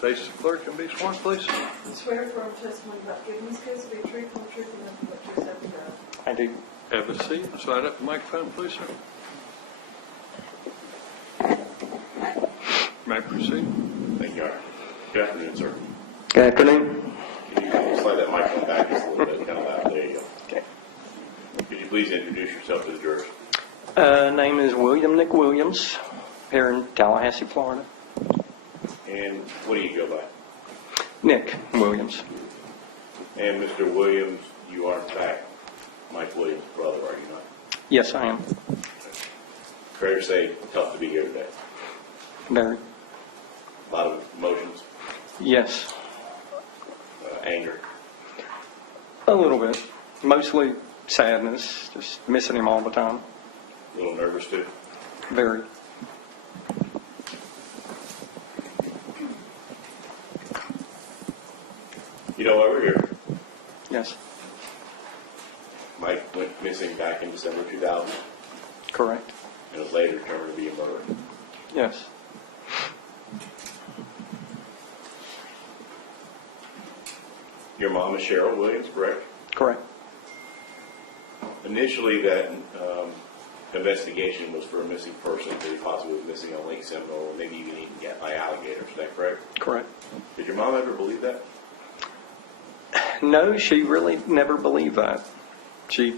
Face the clerk and be sworn, please. Swear affirm testimony about giving this case to be true, full truth, and nothing but truth, so help you God. I do. Have a seat. Slide up the microphone, please, sir. May I proceed? Thank you, Your Honor. Good afternoon, sir. Good afternoon. Can you slide that microphone back just a little bit, kind of loud? There you go. Okay. Could you please introduce yourself to the jurors? Name is Nick Williams, here in Tallahassee, Florida. And what do you go by? Nick Williams. And Mr. Williams, you are in fact Mike Williams' brother, are you not? Yes, I am. Fair to say, tough to be here today. Very. A lot of emotions, Yes. anger. A little bit. Mostly sadness, just missing him all the time. A little nervous too. Very. You know why we're here? Yes. Mike went missing back in December 2000 Correct. and was later determined to be a murderer. Yes. Your mom is Cheryl Williams, correct? Correct. Initially, that investigation was for a missing person that he possibly was missing on Lake Seminole, maybe even eaten by alligators. Is that correct? Correct. Did your mom ever believe that? No, she really never believed that. She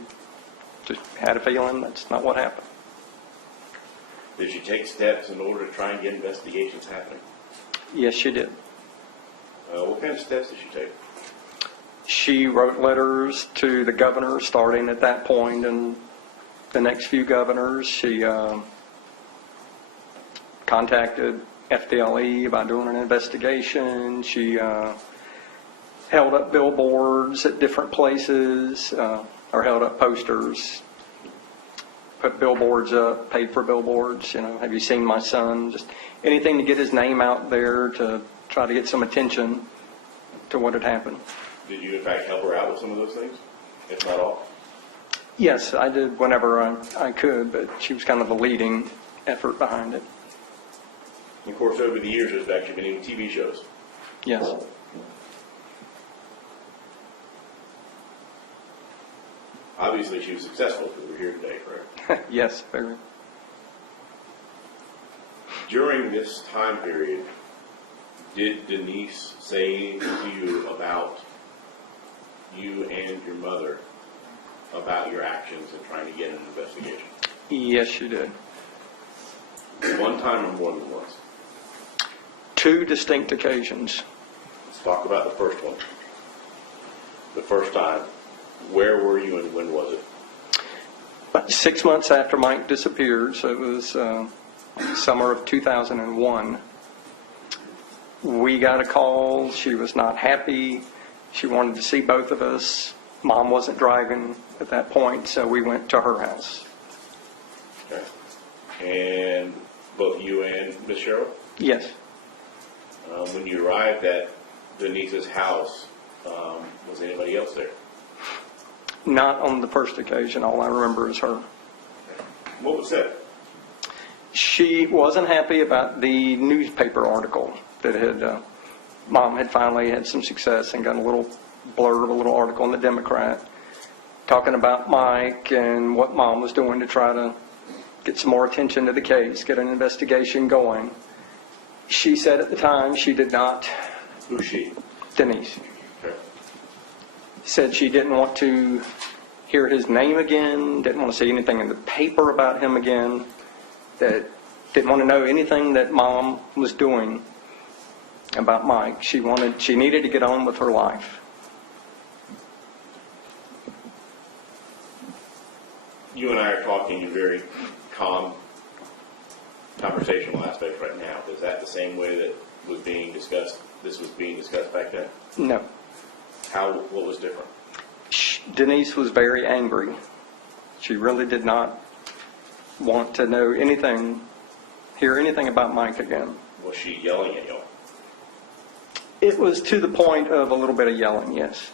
just had a feeling that's not what happened. Did she take steps in order to try and get investigations happening? Yes, she did. What kind of steps did she take? She wrote letters to the governor starting at that point and the next few governors. She contacted FDLE about doing an investigation. She held up billboards at different places, or held up posters, put billboards up, paid for billboards, have you seen my son? Just anything to get his name out there to try to get some attention to what had happened. Did you, in fact, help her out with some of those things, if not all? Yes, I did whenever I could, but she was kind of the leading effort behind it. And of course, over the years, there's actually been even TV shows. Yes. Obviously, she was successful because we're here today, correct? Yes, very. During this time period, did Denise say to you about you and your mother about your actions in trying to get an investigation? Yes, she did. One time or more than once? 2 distinct occasions. Let's talk about the first one. The first time, where were you and when was it? About 6 months after Mike disappeared, so it was summer of 2001. We got a call. She was not happy. She wanted to see both of us. Mom wasn't driving at that point, so we went to her house. Okay. And both you and Miss Cheryl? Yes. When you arrived at Denise's house, was anybody else there? Not on the first occasion. All I remember is her. What was said? She wasn't happy about the newspaper article that had, Mom had finally had some success and got a little blurb, a little article in the Democrat talking about Mike and what Mom was doing to try to get some more attention to the case, get an investigation going. She said at the time she did not. Who's she? Denise. Okay. Said she didn't want to hear his name again, didn't want to see anything in the paper about him again, that didn't want to know anything that Mom was doing about Mike. She needed to get on with her life. You and I are talking in very calm, conversational aspects right now. Is that the same way that was being discussed? This was being discussed back then? No. What was different? Denise was very angry. She really did not want to know anything, hear anything about Mike again. Was she yelling at you? It was to the point of a little bit of yelling, yes.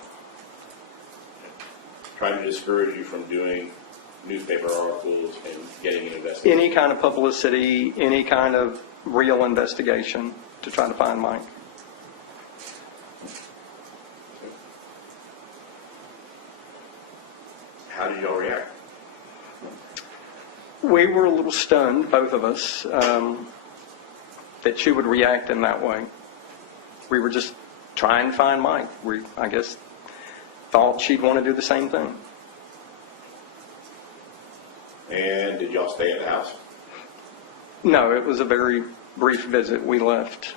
Trying to discourage you from doing newspaper articles and getting an investigation? Any kind of publicity, any kind of real investigation to try to find Mike. how did y'all react? We were a little stunned, both of us, that she would react in that way. We were just trying to find Mike. We, I guess, thought she'd want to do the same thing. And did y'all stay at the house? No, it was a very brief visit. We left.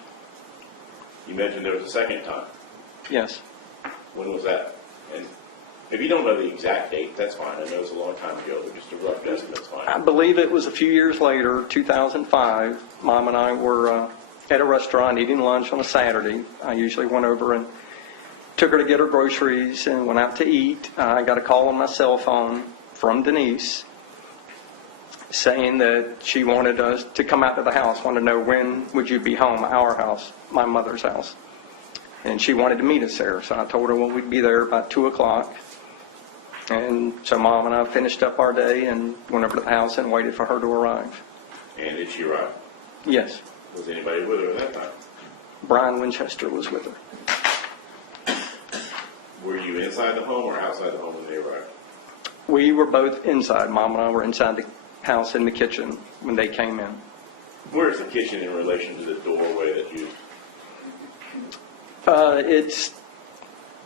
You mentioned there was a second time. Yes. When was that? And if you don't know the exact date, that's fine. I know it's a long time ago, but just a rough estimate's I fine. believe it was a few years later, 2005. Mom and I were at a restaurant eating lunch on a Saturday. I usually went over and took her to get her groceries and went out to eat. I got a call on my cell phone from Denise saying that she wanted us to come out to the house, wanted to know when would you be home, our house, my mother's house. And she wanted to meet us there. So I told her, well, we'd be there about 2 o'clock. And so Mom and I finished up our day and went over to the house and waited for her to arrive. And did she arrive? Yes. Was anybody with her at that time? Brian Winchester was with her. Were you inside the home or outside the home when they arrived? We were both inside. Mom and I were inside the house in the kitchen when they came in. Where's the kitchen in relation to the doorway that you... It's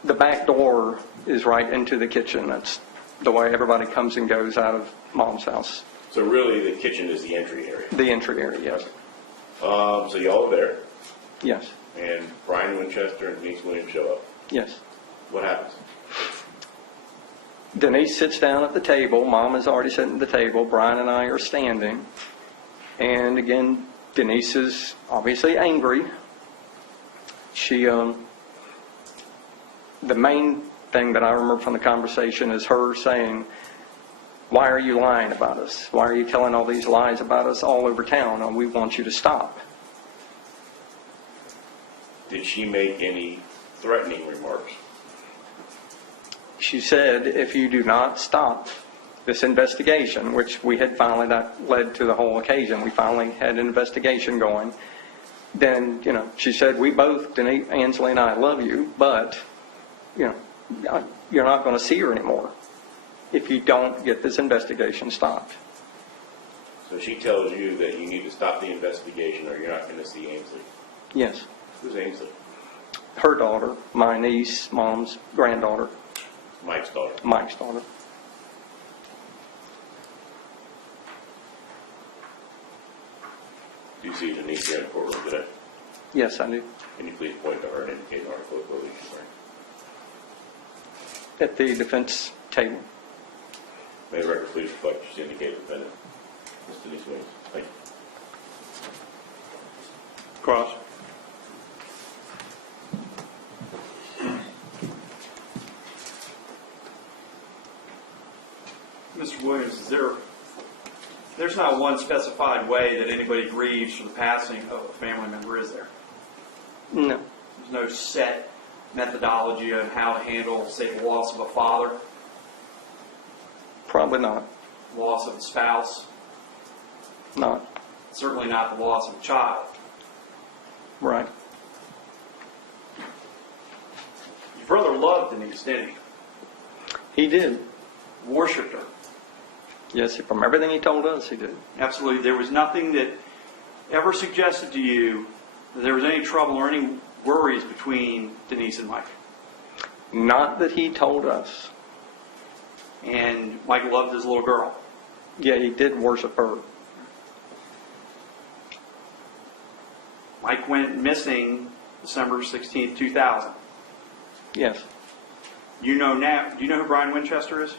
the back door is right into the kitchen. That's the way everybody comes and goes out of Mom's house. So really the kitchen is the entry area. The entry area, yes. So y'all are there, Yes. and Brian Winchester and Denise Williams show up. Yes. What happens? Denise sits down at the table. Mom is already sitting at the table. Brian and I are standing. And again, Denise is obviously angry. She, the main thing that I remember from the conversation is her saying, why are you lying about us? Why are you telling all these lies about us all over town? And we want you to stop. Did she make any threatening remarks? She said, if you do not stop this investigation, which we had finally, that led to the whole occasion, we finally had an investigation going, then, she said, we both, Denise, Ansley and I love you, but, you're not going to see her anymore if you don't get this investigation stopped. So she tells you that you need to stop the investigation or you're not going to see Ainsley. Yes. Who's Ainsley? Her daughter, my niece, Mom's granddaughter, Mike's daughter. Mike's daughter. Do you see Denise here in the courtroom today? Yes, I do. Can you please point to her and indicate an article of clothing she's wearing? At the defense table. May the record please reflect she's indicated defendant. Ms. Denise Williams. Thank you. Cross. Mr. Williams, there's not one specified way that anybody grieves for the passing of a family member, is there? No. There's no set methodology on how to handle, say, the loss of a father, Probably not. loss of a spouse, Not. certainly not the loss of a child. Right. Your brother loved Denise, didn't he? He did. Worshipped her. Yes, from everything he told us, he did. Absolutely. There was nothing that ever suggested to you that there was any trouble or any worries between Denise and Mike. Not that he told us. And Mike loved his little girl. Yeah, he did worship her. Mike went missing December 16th, 2000. Yes. You know now, do you know who Brian Winchester is?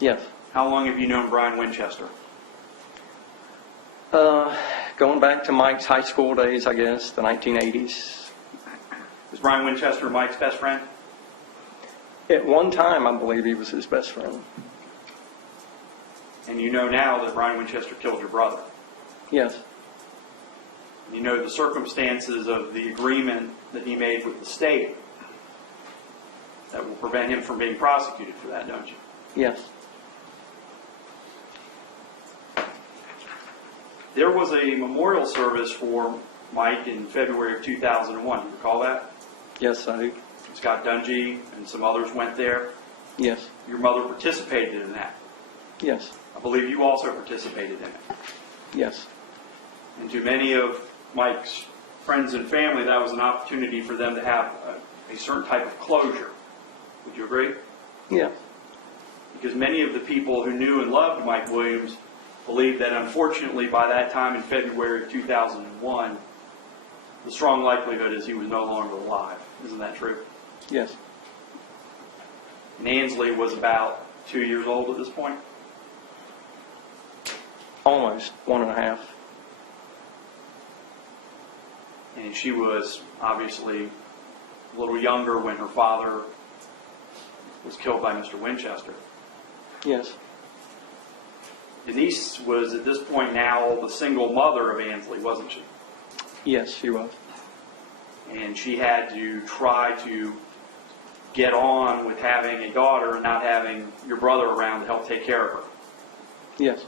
Yes. How long have you known Brian Winchester? Going back to Mike's high school days, I guess, the 1980s. Was Brian Winchester Mike's best friend? At one time, I believe he was his best friend. And you know now that Brian Winchester killed your brother. Yes. You know the circumstances of the agreement that he made with the state that will prevent him from being prosecuted for that, don't you? Yes. There was a memorial service for Mike in February of 2001. You recall that? Yes, I do. Scott Dungy and some others went there. Yes. Your mother participated in that. Yes. I believe you also participated in it. Yes. And to many of Mike's friends and family, that was an opportunity for them to have a certain type of closure. Would you agree? Yeah. Because many of the people who knew and loved Mike Williams believed that unfortunately by that time in February of 2001, the strong likelihood is he was no longer alive. Isn't that true? Yes. And Ansley was about 2 years old at this point. Almost 1.5. And she was obviously a little younger when her father was killed by Mr. Winchester. Yes. Denise was at this point now the single mother of Ansley, wasn't she? Yes, she was. And she had to try to get on with having a daughter and not having your brother around to help take care of her. Yes.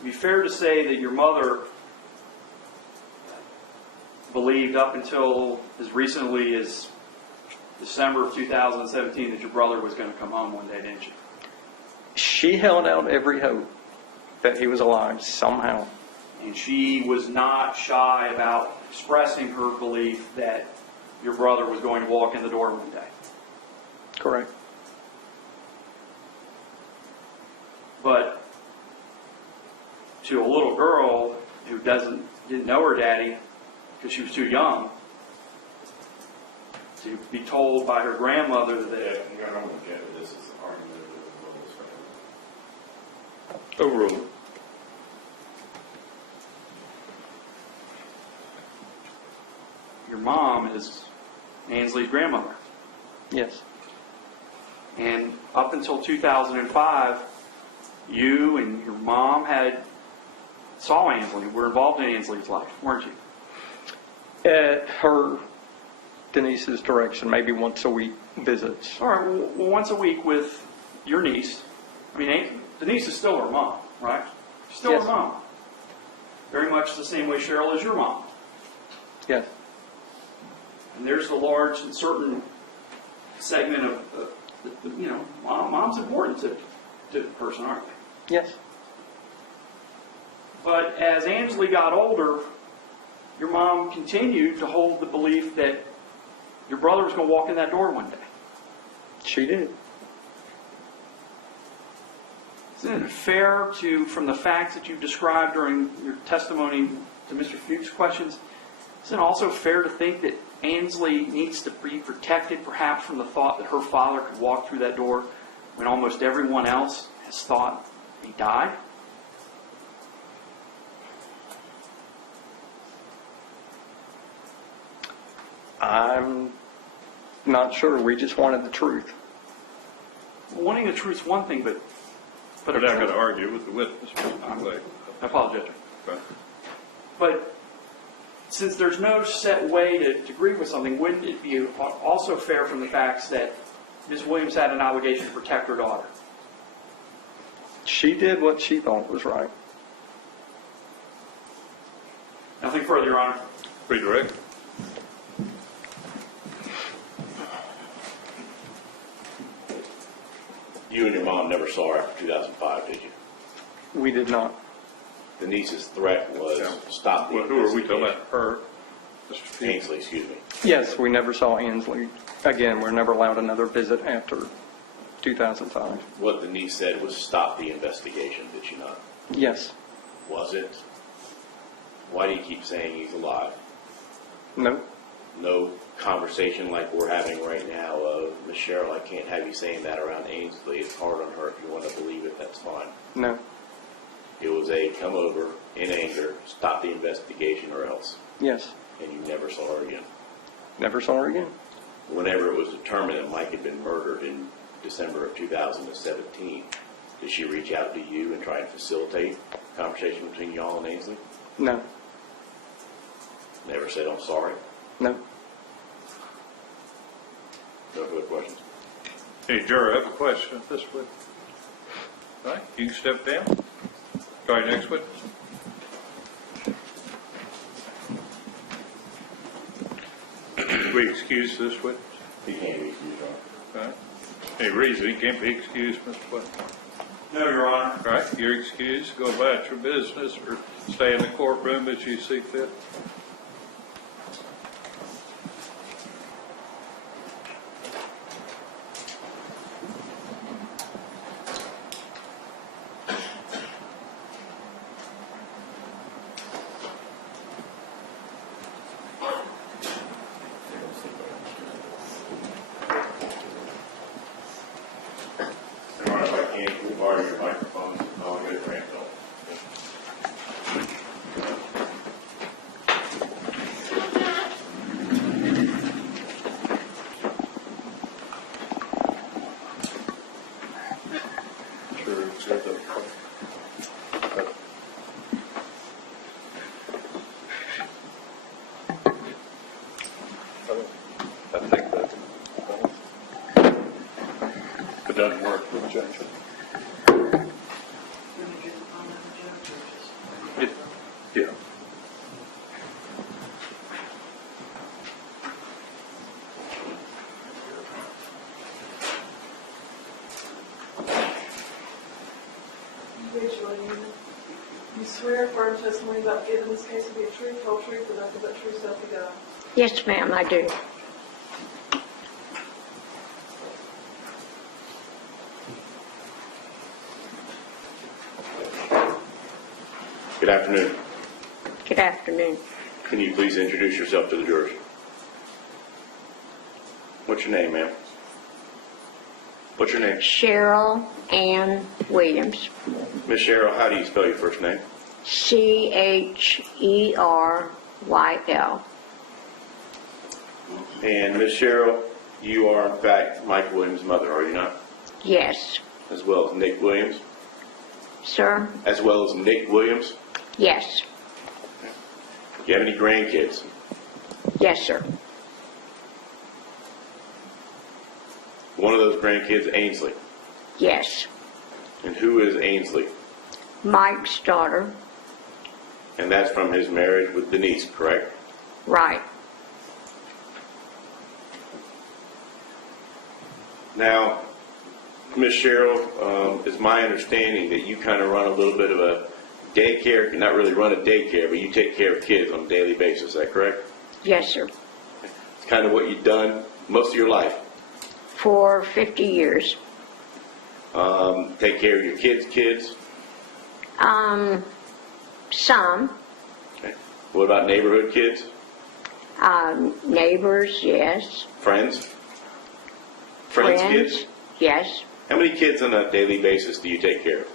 It'd be fair to say that your mother believed up until as recently as December of 2017 that your brother was going to come home one day, didn't she? She held out every hope that he was alive somehow. And she was not shy about expressing her belief that your brother was going to walk in the door one day. Correct. But to a little girl who didn't know her daddy because she was too young, to be told by her grandmother that This is an argument Overruled. your mom is Ansley's grandmother. Yes. And up until 2005, you and your mom saw Ansley, were involved in Ansley's life, weren't you? At her, Denise's direction, maybe once a week visits. All right, well, once a week with your niece. I mean, Denise is still her mom, right? She's still Yes. her mom. Very much the same way Cheryl is your mom. Yes. And there's the large and certain segment of, mom's important to the person, aren't they? Yes. But as Ansley got older, your mom continued to hold the belief that your brother was going to walk in that door one day. She did. Isn't it fair to, from the facts that you've described during your testimony to Mr. Fuchs' questions, isn't it also fair to think that Ansley needs to be protected perhaps from the thought that her father could walk through that door when almost everyone else has thought he died? I'm not sure. We just wanted the truth. Wanting the truth's one thing, but We're not going to argue with the witness. I apologize. Okay. But since there's no set way to agree with something, wouldn't it be also fair from the facts that Ms. Williams had an obligation to protect her daughter? She did what she thought was right. Nothing further, Your Honor. Redirect. You and your mom never saw her after 2005, did you? We did not. Denise's threat was stop the Well, who are we talking investigation. about? Her? Mr. Fuchs? Ainsley, excuse me. Yes, we never saw Ansley. Again, we're never allowed another visit after 2005. What Denise said was stop the investigation, did she not? Yes. Was it? Why do you keep saying he's alive? No. No conversation like we're having right now of, Miss Cheryl, I can't have you saying that around Ainsley. It's hard on her. If you want to believe it, that's fine. No. It was a come over in anger, stop the investigation or else. Yes. And you never saw her again. Never saw her again. Whenever it was determined that Mike had been murdered in December of 2017, did she reach out to you and try and facilitate a conversation between y'all and Ainsley? No. Never said, I'm sorry? No. No further questions? Hey, juror, I have a question at this point. All right, you can step down. Try next witness. We excuse this witness. You can't be excused, Your Honor. All right. Any reason he can't be excused, Mr. White? No, Your Honor. All right, you're excused. Go about your business or stay in the courtroom as you see fit. Your Honor, if I can, can we borrow your microphone? I'll get it ramped up. Sure, it's good to- I think that if it doesn't work, we'll change it. Yeah. Raise your right hand. You swear affirm testimony about giving this case to be a truth, whole truth, and nothing but true self you got. Yes, ma'am, I do. Good afternoon. Good afternoon. Can you please introduce yourself to the jurors? What's your name, ma'am? What's your name? Cheryl Ann Williams. Miss Cheryl, how do you spell your first name? Cheryl. And Miss Cheryl, you are in fact Mike Williams' mother, are you not? Yes. As well as Nick Williams? Sir? As well as Nick Williams? Yes. Do you have any grandkids? Yes, sir. One of those grandkids, Ainsley. Yes. And who is Ainsley? Mike's daughter. And that's from his marriage with Denise, correct? Right. Now, Miss Cheryl, it's my understanding that you kind of run a little bit of a daycare, not really run a daycare, but you take care of kids on a daily basis, is that correct? Yes, sir. It's kind of what you've done most of your life. For 50 years. Take care of your kids? Some. Okay. What about neighborhood kids? Neighbors, yes. Friends? Friends' kids? Yes. How many kids on a daily basis do you take care of?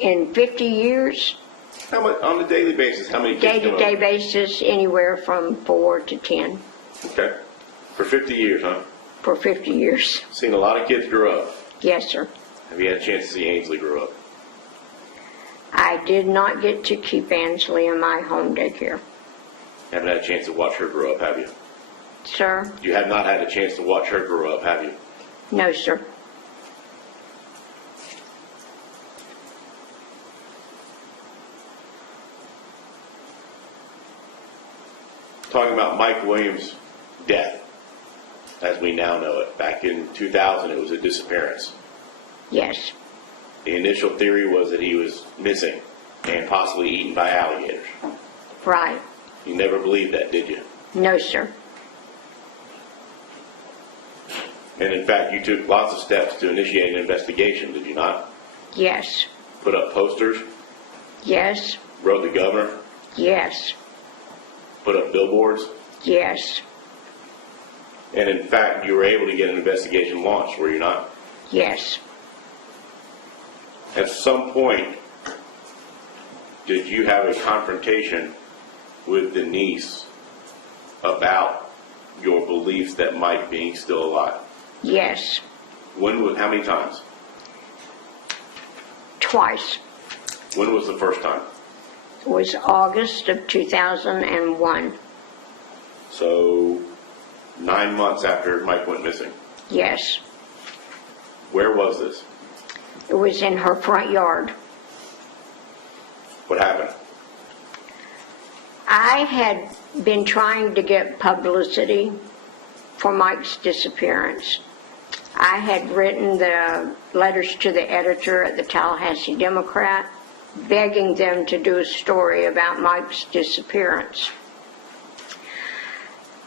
In 50 years, How much, on a daily basis, how many kids come day-to-day up? basis, anywhere from 4 to 10 Okay. For 50 years, huh? for 50 years. Seen a lot of kids grow up. Yes, sir. Have you had a chance to see Ainsley grow up? I did not get to keep Ansley in my home daycare. Haven't had a chance to watch her grow up, have you? Sir? You have not had a chance to watch her grow up, have you? No, sir. Talking about Mike Williams' death, as we now know it. Back in 2000, it was a disappearance. Yes. The initial theory was that he was missing and possibly eaten by alligators. Right. You never believed that, did you? No, sir. And in fact, you took lots of steps to initiate an investigation, did you not? Yes. Put up posters, Yes. wrote the governor, Yes. put up billboards, Yes. and in fact, you were able to get an investigation launched, were you not? Yes. At some point, did you have a confrontation with Denise about your beliefs that Mike being still alive? Yes. How many times? Twice. When was the first time? It was August of 2001. So, 9 months after Mike went missing. Yes. Where was this? It was in her front yard. What happened? I had been trying to get publicity for Mike's disappearance. I had written the letters to the editor at the Tallahassee Democrat, begging them to do a story about Mike's disappearance.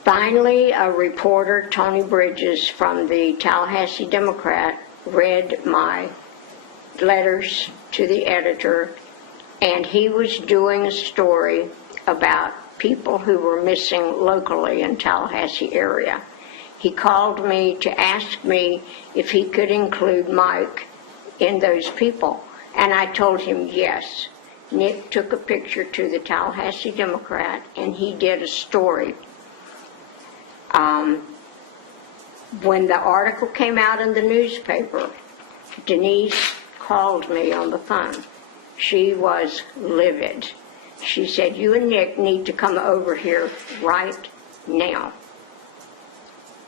Finally, a reporter, Tony Bridges from the Tallahassee Democrat, read my letters to the editor, and he was doing a story about people who were missing locally in Tallahassee area. He called me to ask me if he could include Mike in those people, and I told him yes. Nick took a picture to the Tallahassee Democrat, and he did a story. When the article came out in the newspaper, Denise called me on the phone. She was livid. She said, "You and Nick need to come over here right now."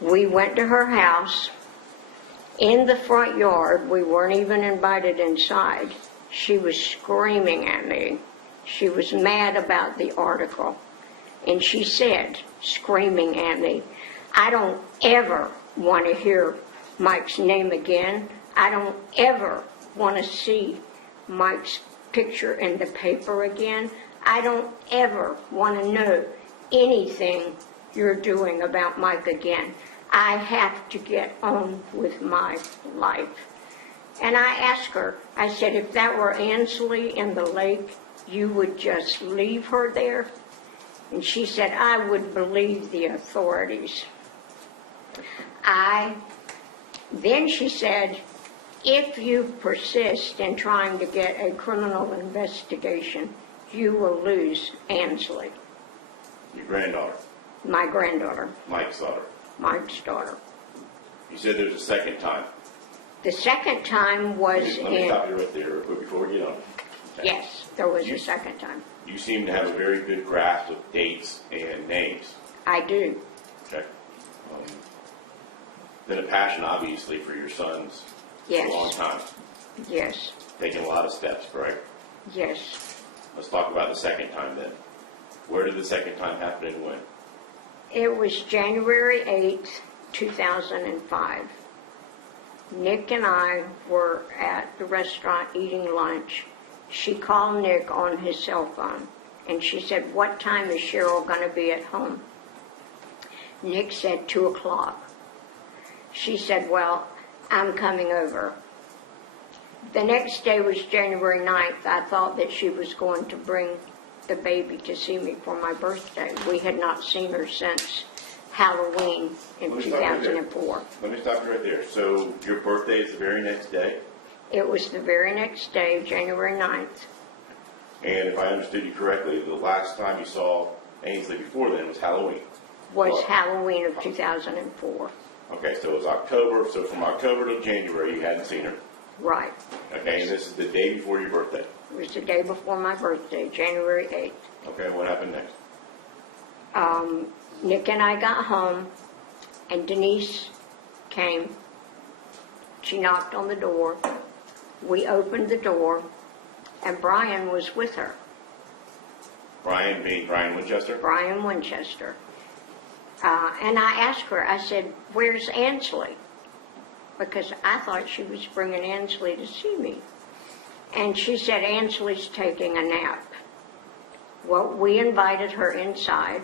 We went to her house. In the front yard, we weren't even invited inside. She was screaming at me. She was mad about the article. And she said, screaming at me, "I don't ever want to hear Mike's name again. I don't ever want to see Mike's picture in the paper again. I don't ever want to know anything you're doing about Mike again. I have to get on with my life." And I asked her, I said, "If that were Ansley in the lake, you would just leave her there?" And she said, "I would believe the authorities." Then she said, "If you persist in trying to get a criminal investigation, you will lose Ansley." Your granddaughter, My granddaughter, Mike's daughter. Mike's daughter. You said there's a second time. The second time was Let me in, stop you right there real quick before we get on. Okay. yes, there was a second time. You seem to have a very good grasp of dates and names. I do, Okay. Been a passion, obviously, for your sons for Yes. a long time. yes, Taking a lot of steps, correct? yes. Let's talk about the second time then. Where did the second time happen and when? It was January 8th, 2005. Nick and I were at the restaurant eating lunch. She called Nick on his cell phone, and she said, "What time is Cheryl going to be at home?" Nick said 2 o'clock. She said, "Well, I'm coming over." The next day was January 9th. I thought that she was going to bring the baby to see me for my birthday. We had not seen her since Halloween in Let me stop you there. 2004. Let me stop you right there. So your birthday is the very next day? It was the very next day, January 9th. And if I understood you correctly, the last time you saw Ainsley before then was Halloween. Was Well, Halloween of 2004. Okay, so it was October. So from October to January, you hadn't seen her. Right. Okay, and this is the day before your birthday. It was the day before my birthday, January 8th. Okay, what happened next? Nick and I got home, and Denise came. She knocked on the door. We opened the door, and Brian was with her, Brian being Brian Winchester? Brian Winchester. And I asked her, I said, "Where's Ansley?" Because I thought she was bringing Ansley to see me. And she said, "Ansley's taking a nap." Well, we invited her inside,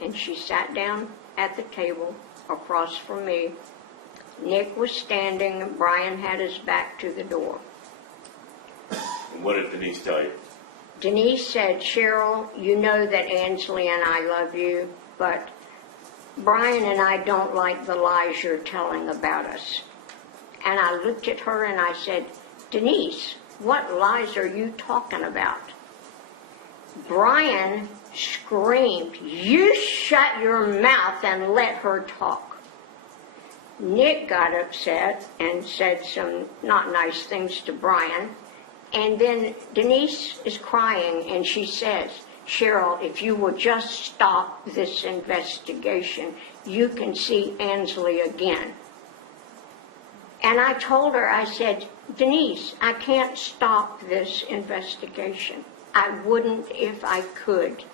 and she sat down at the table across from me. Nick was standing, and Brian had his back to the door. And what did Denise tell you? Denise said, "Cheryl, you know that Ansley and I love you, but Brian and I don't like the lies you're telling about us." And I looked at her and I said, "Denise, what lies are you talking about?" Brian screamed, "You shut your mouth and let her talk." Nick got upset and said some not nice things to Brian. And then Denise is crying and she says, "Cheryl, if you will just stop this investigation, you can see Ansley again." And I told her, I said, "Denise, I can't stop this investigation. I wouldn't if I could."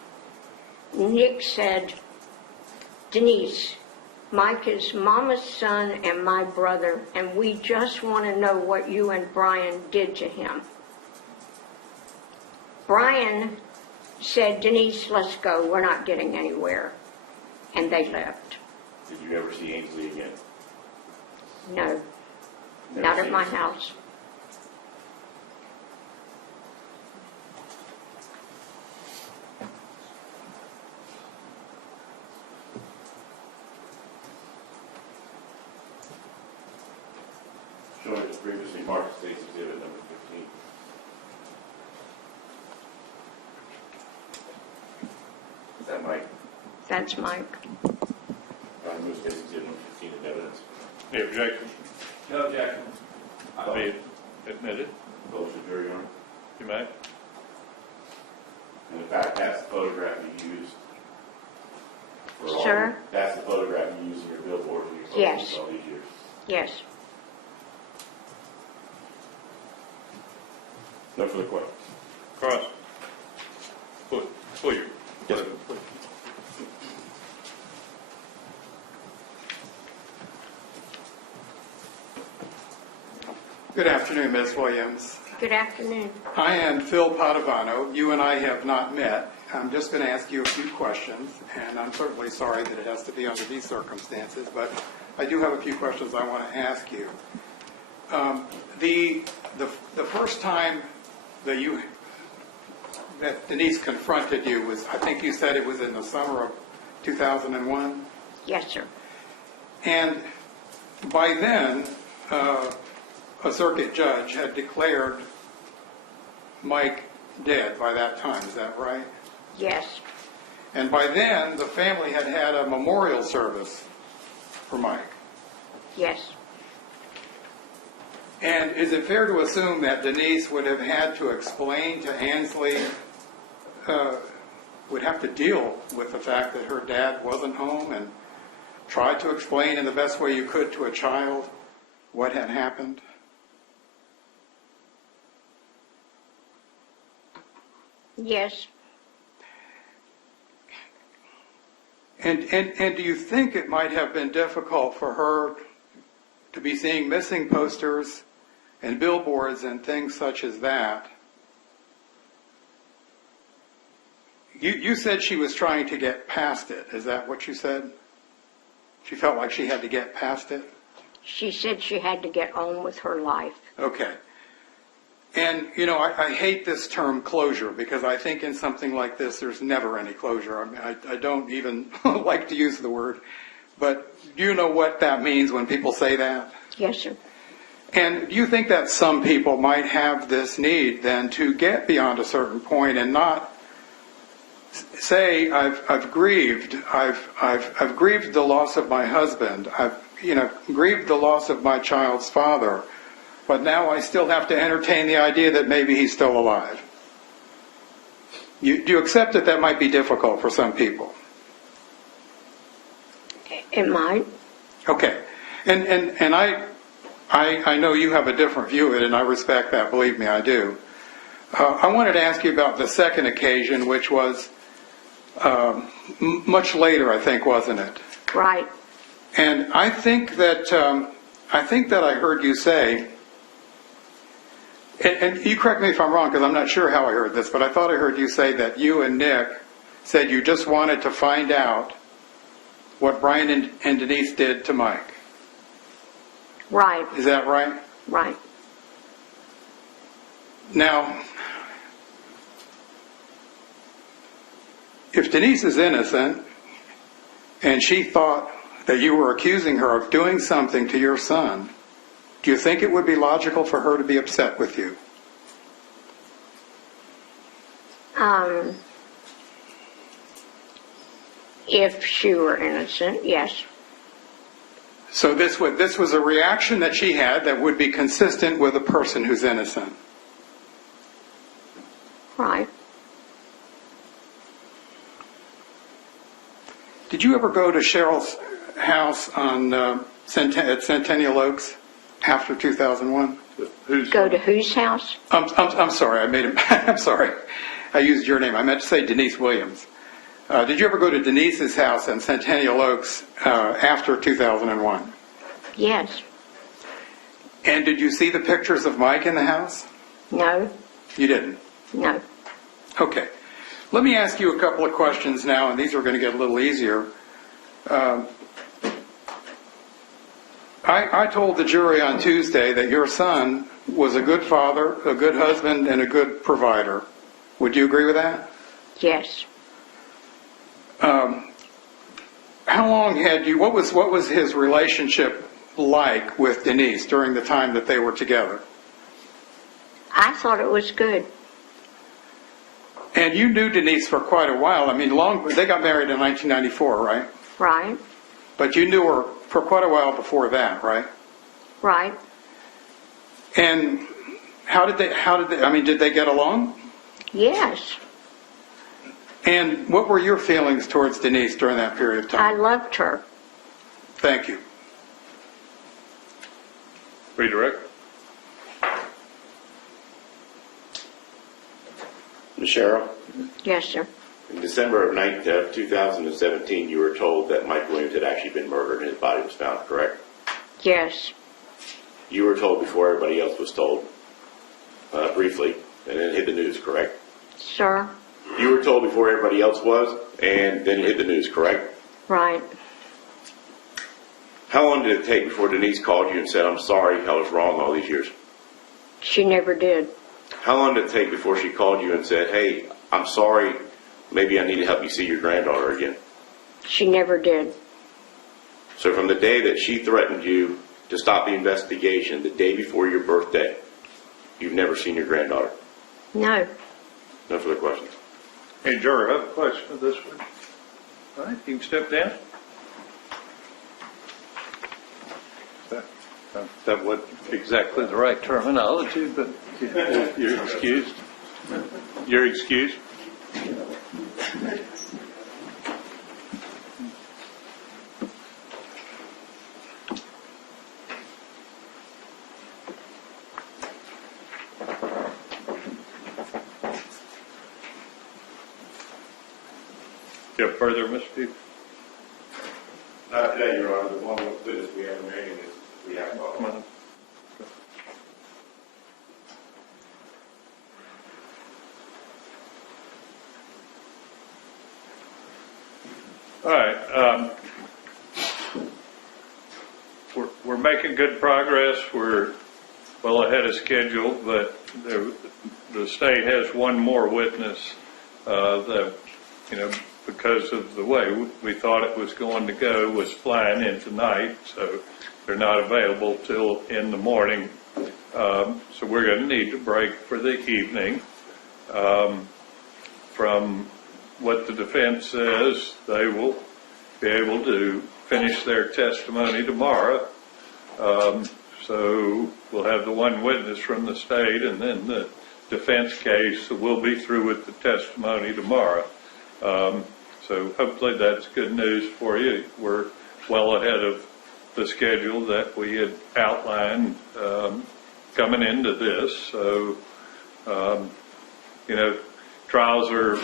Nick said, Denise, Mike is Mama's son and my brother, and we just want to know what you and Brian did to him. Brian said, Denise, let's go. We're not getting anywhere. And they left. Did you ever see Ainsley again? No, Never not at seen my her? house. Showing as previously marked State's Exhibit number 15. Is that Mike? That's Mike. Move State's Exhibit number 15 in evidence. Any objection? No objection. Be admitted. Close the jury, Your Honor. You may. And in fact, that's the photograph you used. for all- Sir? That's the photograph you used in your billboard and your Yes. photos all these years. Yes. No further questions. Cross. Pull your. Yes, sir. Good afternoon, Ms. Williams. Good afternoon. I am Phil Padovano. You and I have not met. I'm just going to ask you a few questions, and I'm certainly sorry that it has to be under these circumstances, but I do have a few questions I want to ask you. The first time that Denise confronted you was, I think you said it was in the summer of 2001? Yes, sir. And by then, a circuit judge had declared Mike dead by that time, is that right? Yes. And by then, the family had had a memorial service for Mike. Yes. And is it fair to assume that Denise would have had to explain to Ainsley, would have to deal with the fact that her dad wasn't home, and try to explain in the best way you could to a child what had happened? Yes. And do you think it might have been difficult for her to be seeing missing posters and billboards and things such as that? You said she was trying to get past it. Is that what you said? She felt like she had to get past it? She said she had to get on with her life. Okay. And, you know, I hate this term closure, because I think in something like this there's never any closure. I mean, I don't even like to use the word. But do you know what that means when people say that? Yes, sir. And do you think that some people might have this need then to get beyond a certain point and not say, I've grieved, I've grieved the loss of my husband, I've grieved the loss of my child's father, but now I still have to entertain the idea that maybe he's still alive? Do you accept that might be difficult for some people? It might. Okay. And I know you have a different view of it, and I respect that, believe me, I do. I wanted to ask you about the second occasion, which was much later, I think, wasn't it? Right. And I think that I heard you say, and you correct me if I'm wrong, because I'm not sure how I heard this, but I thought I heard you say that you and Nick said you just wanted to find out what Brian and Denise did to Mike. Right. Is that right? Right. Now, if Denise is innocent and she thought that you were accusing her of doing something to your son, do you think it would be logical for her to be upset with you? If she were innocent, yes. So this was a reaction that she had that would be consistent with a person who's innocent. Right. Did you ever go to Cheryl's house on at Centennial Oaks after 2001? Go to whose house? I'm sorry, I'm sorry. I used your name. I meant to say Denise Williams. Did you ever go to Denise's house in Centennial Oaks after 2001? Yes. And did you see the pictures of Mike in the house? No. You didn't? No. Okay. Let me ask you a couple of questions now, and these are going to get a little easier. I told the jury on Tuesday that your son was a good father, a good husband, and a good provider. Would you agree with that? Yes. How long had you, what was his relationship like with Denise during the time that they were together? I thought it was good. And you knew Denise for quite a while. I mean, they got married in 1994, right? Right. But you knew her for quite a while before that, right? Right. And did they get along? Yes. And what were your feelings towards Denise during that period of I time? loved her. Thank you. Redirect. Ms. Cheryl, Yes, sir. in December of 2017, you were told that Mike Williams had actually been murdered and his body was found, correct? Yes. You were told before everybody else was told, briefly, and then it hit the news, correct? Sir. You were told before everybody else was, and then it hit the news, correct? Right. How long did it take before Denise called you and said, I'm sorry, I was wrong all these years? She never did. How long did it take before she called you and said, hey, I'm sorry, maybe I need to help you see your granddaughter again? She never did. So from the day that she threatened you to stop the investigation, the day before your birthday, you've never seen your granddaughter? No. No further questions. Hey, juror, I have a question of this one. All right, you can step down. That wasn't exactly the right terminology, but you're excused. You're excused. You have further, Mr. Pugh? Not today, Your Honor. The one witness we have remaining is we have to talk Come about. on. All right. We're making good progress. We're well ahead of schedule, but the state has one more witness that, because of the way we thought it was going to go, was flying in tonight, so they're not available till in the morning. So we're going to need to break for the evening. From what the defense says, they will be able to finish their testimony tomorrow. So we'll have the one witness from the state, and then the defense case will be through with the testimony tomorrow. So hopefully that's good news for you. We're well ahead of the schedule that we had outlined coming into this. So, trials are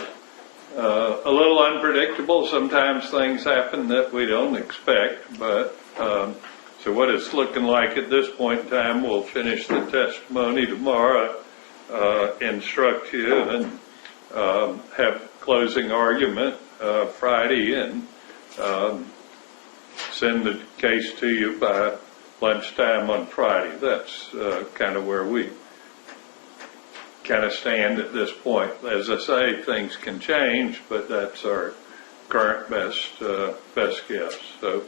a little unpredictable. Sometimes things happen that we don't expect, but so what it's looking like at this point in time, we'll finish the testimony tomorrow, instruct you, and have closing argument Friday, and send the case to you by lunchtime on Friday. That's kind of where we kind of stand at this point. As I say, things can change, but that's our current best guess. So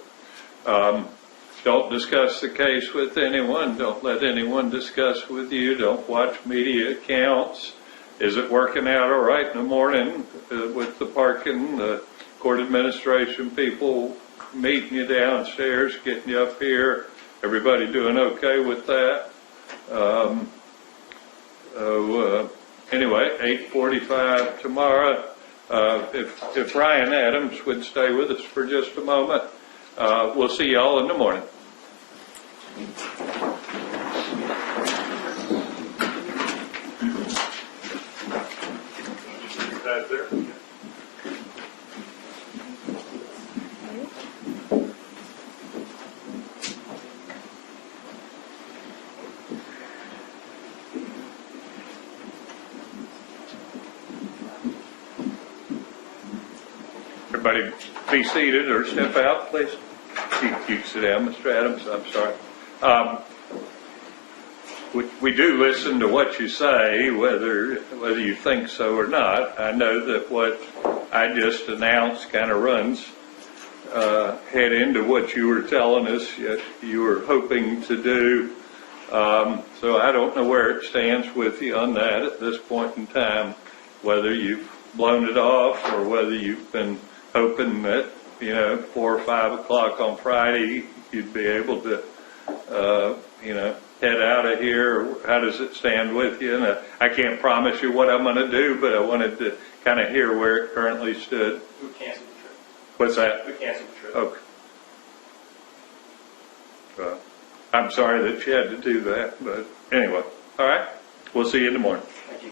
don't discuss the case with anyone. Don't let anyone discuss with you. Don't watch media accounts. Is it working out all right in the morning with the parking, the court administration people meeting you downstairs, getting you up here? Everybody doing okay with that? Anyway, 8:45 tomorrow. If Ryan Adams would stay with us for just a moment, we'll see y'all in the morning. Right there. everybody be seated or step out, please. You can sit down, Mr. Adams, I'm sorry. We do listen to what you say, whether you think so or not. I know that what I just announced kind of runs head into what you were telling us you were hoping to do. So I don't know where it stands with you on that at this point in time, whether you've blown it off or whether you've been hoping that, 4 or 5 o'clock on Friday, you'd be able to, head out of here. How does it stand with you? And I can't promise you what I'm going to do, but I wanted to kind of hear where it currently stood. We canceled the trip. What's that? We canceled the trip. Okay. Well, I'm sorry that you had to do that, but anyway, all right. We'll see you in the morning. Thank you.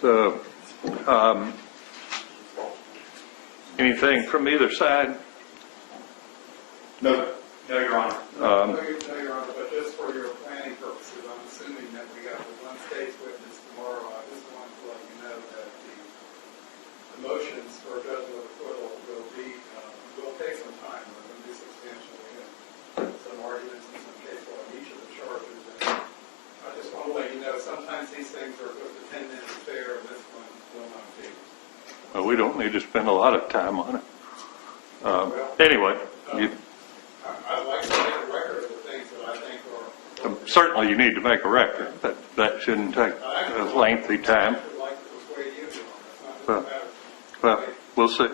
So, anything from either side? No, Your Honor. No, Your Honor, but just for your planning purposes, I'm assuming that we got the one state's witness tomorrow. I just wanted to let you know that the motions for judgment of acquittal will take some time. They're going to be substantial. We have some arguments in some case law on each of the charges. And I just want to let you know, sometimes these things are just a 10-minute affair, and this one will not be. Well, we don't need to spend a lot of time on it. Anyway, I'd like to make a record of the things that I think are... certainly you need to make a record, but that shouldn't take a lengthy time. I'd like to persuade you on. It's not just a matter of... Well, we'll see.